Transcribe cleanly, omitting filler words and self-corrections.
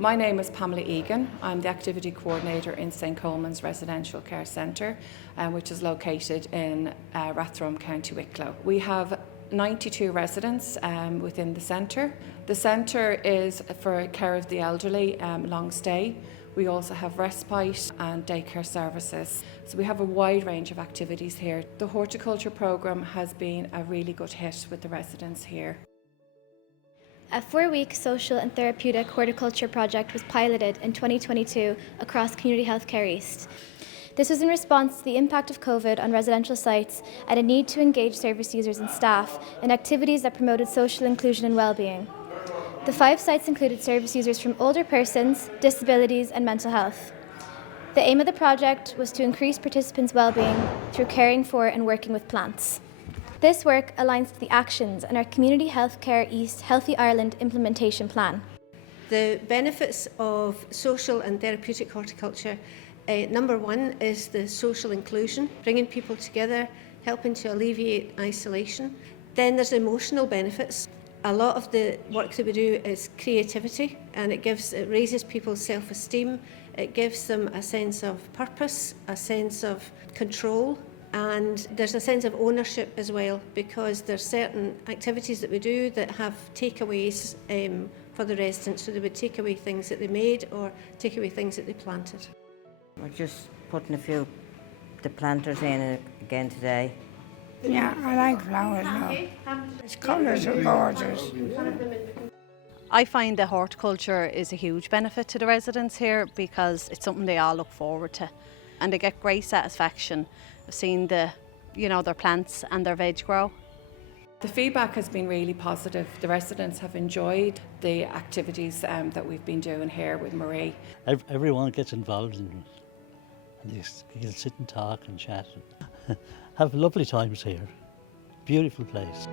My name is Pamela Egan. I'm the Activity Coordinator in St Colman's Residential Care Centre, which is located in Rathdrum, County Wicklow. We have 92 residents within the centre. The centre is for care of the elderly, long stay. We also have respite and daycare services. So we have a wide range of activities here. The horticulture programme has been a really good hit with the residents here. A 4-week social and therapeutic horticulture project was piloted in 2022 across Community Healthcare East. This was in response to the impact of COVID on residential sites and a need to engage service users and staff in activities that promoted social inclusion and well-being. The 5 sites included service users from older persons, disabilities and mental health. The aim of the project was to increase participants' well-being through caring for and working with plants. This work aligns to the actions in our Community Healthcare East Healthy Ireland implementation plan. The benefits of social and therapeutic horticulture, number one is the social inclusion, bringing people together, helping to alleviate isolation. Then there's emotional benefits. A lot of the work that we do is creativity, and it raises people's self-esteem. It gives them a sense of purpose, a sense of control, and there's a sense of ownership as well, because there's certain activities that we do that have takeaways for the residents, so they would take away things that they made or take away things that they planted. We're just putting a few the planters in again today. Yeah, I like flowers now. Its colours are gorgeous. I find that horticulture is a huge benefit to the residents here because it's something they all look forward to, and they get great satisfaction of seeing their plants and their veg grow. The feedback has been really positive. The residents have enjoyed the activities that we've been doing here with Marie. Everyone gets involved in it, and you can sit and talk and chat and have lovely times here. Beautiful place.